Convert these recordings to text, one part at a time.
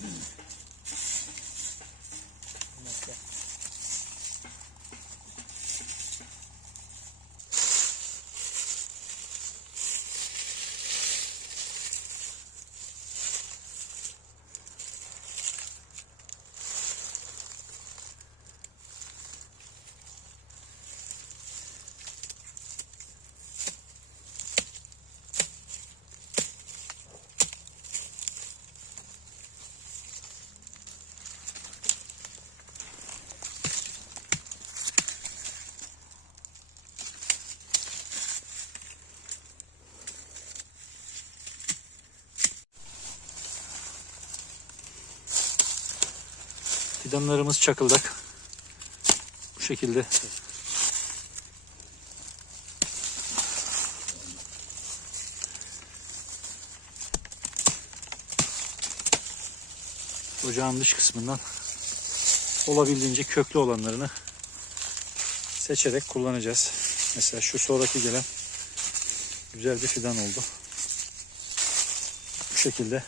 Mm. Fidanlarımız çakıldak. Bu şekilde. Ocağın dış kısmından olabildiğince köklü olanlarını seçerek kullanacağız. Mesela şu sonraki gelen güzel bir fidan oldu. Bu şekilde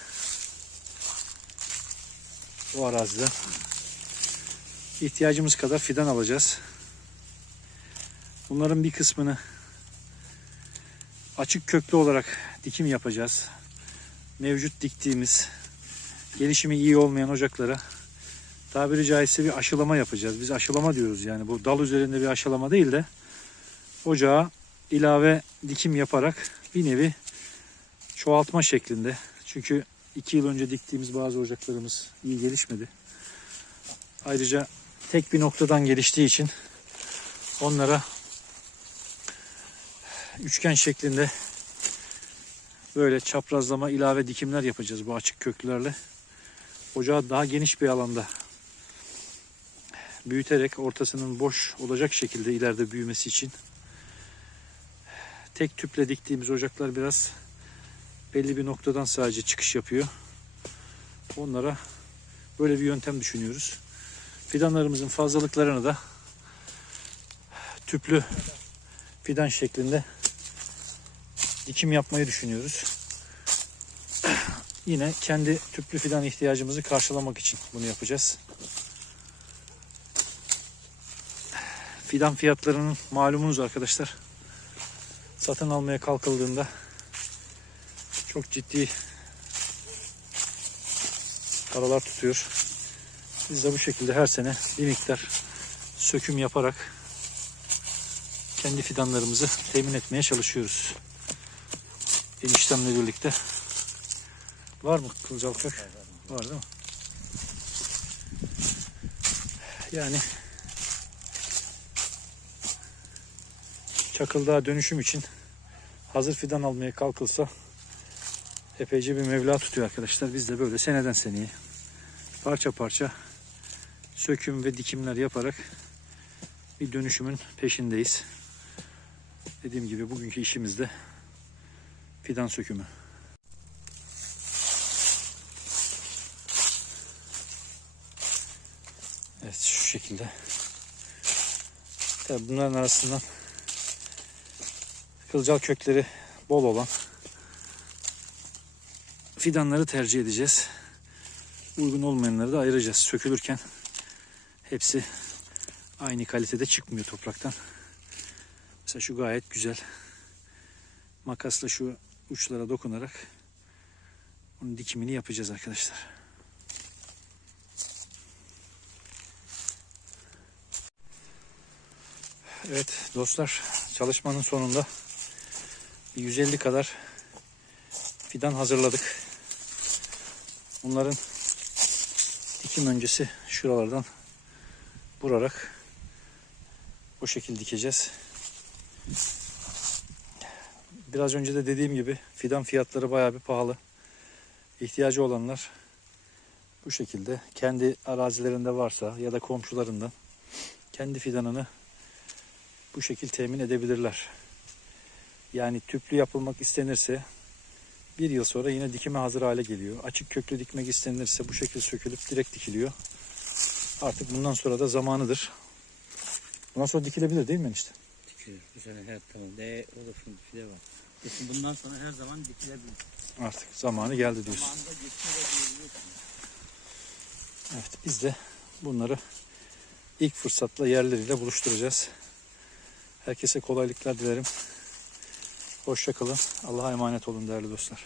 bu arazide ihtiyacımız kadar fidan alacağız. Bunların bir kısmını açık köklü olarak dikim yapacağız. Mevcut diktiğimiz gelişimi iyi olmayan ocaklara tabiri caizse bir aşılama yapacağız. Biz aşılama diyoruz yani bu dal üzerinde bir aşılama değil de ocağa ilave dikim yaparak bir nevi çoğaltma şeklinde. Çünkü iki yıl önce diktiğimiz bazı ocaklarımız iyi gelişmedi. Ayrıca tek bir noktadan geliştiği için onlara üçgen şeklinde böyle çaprazlama ilave dikimler yapacağız bu açık köklülerle. Ocağı daha geniş bir alanda büyüterek ortasının boş olacak şekilde ileride büyümesi için tek tüple diktiğimiz ocaklar biraz belli bir noktadan sadece çıkış yapıyor. Onlara böyle bir yöntem düşünüyoruz. Fidanlarımızın fazlalıklarını da tüplü fidan şeklinde dikim yapmayı düşünüyoruz. Yine kendi tüplü fidan ihtiyacımızı karşılamak için bunu yapacağız. Fidan fiyatlarının malumunuz arkadaşlar. Satın almaya kalkıldığında çok ciddi paralar tutuyor. Biz de bu şekilde her sene bir miktar söküm yaparak kendi fidanlarımızı temin etmeye çalışıyoruz. Eniştemle birlikte. Var mı kılcal kök? Var değil mi? Yani çakıldağa dönüşüm için hazır fidan almaya kalkılsa epeyce bir meblağ tutuyor arkadaşlar. Biz de böyle seneden seneye parça parça söküm ve dikimler yaparak bir dönüşümün peşindeyiz. Dediğim gibi bugünkü işimiz de fidan sökümü. Evet şu şekilde. Tabii bunların arasından kılcal kökleri bol olan fidanları tercih edeceğiz. Uygun olmayanları da ayıracağız. Sökülürken hepsi aynı kalitede çıkmıyor topraktan. Mesela şu gayet güzel. Makasla şu uçlara dokunarak onun dikimini yapacağız arkadaşlar. Evet dostlar çalışmanın sonunda bir 150 kadar fidan hazırladık. Bunların dikim öncesi şuralardan vurarak bu şekilde dikeceğiz. Biraz önce de dediğim gibi fidan fiyatları bayağı bir pahalı. İhtiyacı olanlar bu şekilde kendi arazilerinde varsa ya da komşularından kendi fidanını bu şekil temin edebilirler. Yani tüplü yapılmak istenirse bir yıl sonra yine dikime hazır hale geliyor. Açık köklü dikmek istenirse bu şekilde sökülüp direkt dikiliyor. Artık bundan sonra da zamanıdır. Bundan sonra dikilebilir değil mi enişte? Dikilir. Bu sene her tamam. De oluşum fide var. Bakın bundan sonra her zaman dikilebilir. Artık zamanı geldi diyorsun. Zamanında. Evet biz de bunları ilk fırsatla yerleriyle buluşturacağız. Herkese kolaylıklar dilerim. Hoşça kalın. Allah'a emanet olun değerli dostlar.